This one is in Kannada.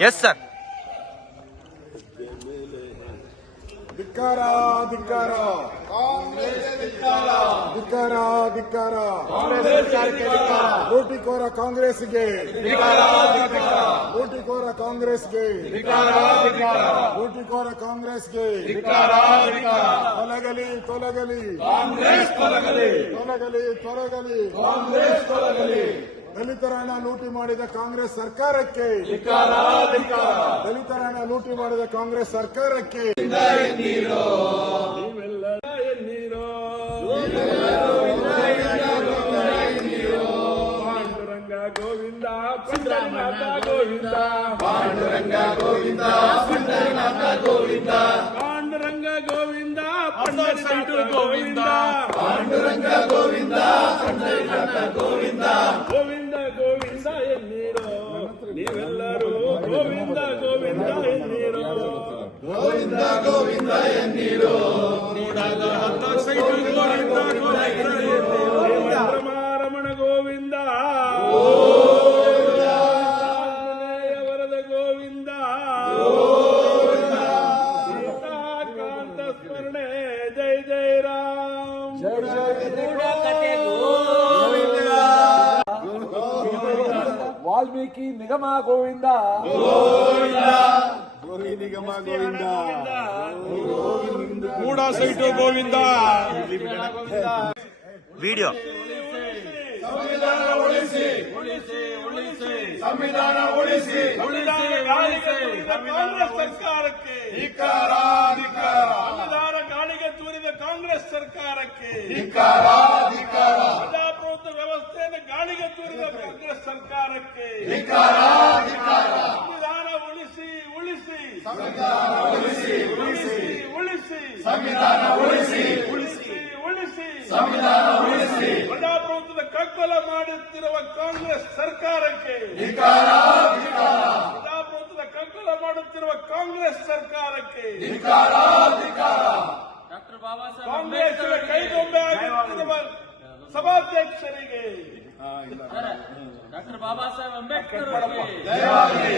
Yes sir. ಧಿಕ್ಕಾರ ಧಿಕ್ಕಾರ ಕಾಂಗ್ರೆಸ್ ಧಿಕ್ಕಾರ ಧಿಕ್ಕಾರ ಧಿಕ್ಕಾರ ಲೂಟಿಕೋರ ಕಾಂಗ್ರೆಸ್ಗೆ ಲೂಟಿಕೋರ ಕಾಂಗ್ರೆಸ್ಗೆ ಲೂಟಿಕೋರ ಕಾಂಗ್ರೆಸ್ಗೆ ತೊಲಗಲಿ ತೊಲಗಲಿ ಕಾಂಗ್ರೆಸ್ ತೊಲಗಲಿ ತೊಲಗಲಿ ತೊಲಗಲಿ ಕಾಂಗ್ರೆಸ್ ತೊಲಗಲಿ. ದಲಿತರ ಹಣ ಲೂಟಿ ಮಾಡಿದ ಕಾಂಗ್ರೆಸ್ ಸರ್ಕಾರಕ್ಕೆ ದಲಿತರ ಹಣ ಲೂಟಿ ಮಾಡಿದ ಕಾಂಗ್ರೆಸ್ ಸರ್ಕಾರಕ್ಕೆ ಪಾಂಡುರಂಗ ಗೋವಿಂದ ಪಂಡರನಾಥ ಗೋವಿಂದ ಪಾಂಡುರಂಗ ಗೋವಿಂದ ಪಂಡರನಾಥ ಗೋವಿಂದ ಪಾಂಡುರಂಗ ಗೋವಿಂದ ಪಂಡರನಾಥ ಗೋವಿಂದ ಪಾಂಡುರಂಗ ಗೋವಿಂದ ಪಂಡರನಾಥ ಗೋವಿಂದ ಗೋವಿಂದ ಗೋವಿಂದ ಎನ್ನೀರೋ ನೀವೆಲ್ಲರೂ ಗೋವಿಂದ ಗೋವಿಂದ ಎನ್ನೀರೋ ಗೋವಿಂದ ಗೋವಿಂದ ಎನ್ನೀರು ರಮಣ ಗೋವಿಂದ ವರದ ಗೋವಿಂದ ಸೀತಾಕಾಂತ ಸ್ಮರಣೆ ಜೈ ಜೈ ರಾಮ್ ವಾಲ್ಮೀಕಿ ನಿಗಮ ಗೋವಿಂದ ನಿಗಮ ಗೋವಿಂದ ಮೂಡ ಸೈಟು ಗೋವಿಂದ ವಿಡಿಯೋ ಸಂವಿಧಾನ ಉಳಿಸಿ ಸಂವಿಧಾನ ಉಳಿಸಿ ಕಾಂಗ್ರೆಸ್ ಸರ್ಕಾರಕ್ಕೆ ಧಿಕ್ಕಾರ ಧಿಕ್ಕಾರ ಸಂವಿಧಾನ ಗಾಳಿಗೆ ತೂರಿದ ಕಾಂಗ್ರೆಸ್ ಸರ್ಕಾರಕ್ಕೆ ಧಿಕ್ಕಾರ ಧಿಕ್ಕಾರ ಪ್ರಜಾಪ್ರಭುತ್ವ ವ್ಯವಸ್ಥೆಯನ್ನು ಗಾಳಿಗೆ ತೂರಿದ ಕಾಂಗ್ರೆಸ್ ಸರ್ಕಾರಕ್ಕೆ ಧಿಕ್ಕಾರ ಧಿಕ್ಕಾರ ಸಂವಿಧಾನ ಉಳಿಸಿ ಉಳಿಸಿ ಸಂವಿಧಾನ ಉಳಿಸಿ ಉಳಿಸಿ ಉಳಿಸಿ ಸಂವಿಧಾನ ಉಳಿಸಿ ಉಳಿಸಿ ಉಳಿಸಿ ಸಂವಿಧಾನ ಉಳಿಸಿ ಪ್ರಜಾಪ್ರಭುತ್ವದ ಕಗ್ಗೊಲ ಮಾಡುತ್ತಿರುವ ಕಾಂಗ್ರೆಸ್ ಸರ್ಕಾರಕ್ಕೆ ಧಿಕ್ಕಾರ ಧಿಕ್ಕಾರ ಪ್ರಜಾಪ್ರಭುತ್ವದ ಕಗ್ಗೊಲ ಮಾಡುತ್ತಿರುವ ಕಾಂಗ್ರೆಸ್ ಸರ್ಕಾರಕ್ಕೆ ಧಿಕ್ಕಾರ ಧಿಕ್ಕಾರ ಕಾಂಗ್ರೆಸ್ ಕೈಗೊಂಬೆ ಆಗುತ್ತಿರುವ ಸಭಾಧ್ಯಕ್ಷರಿಗೆ ಡಾಕ್ಟರ್ ಬಾಬಾ ಸಾಹೇಬ್ ಅಂಬೇಡ್ಕರ್ ಅವರಿಗೆ ಜಯವಾಗಲಿ.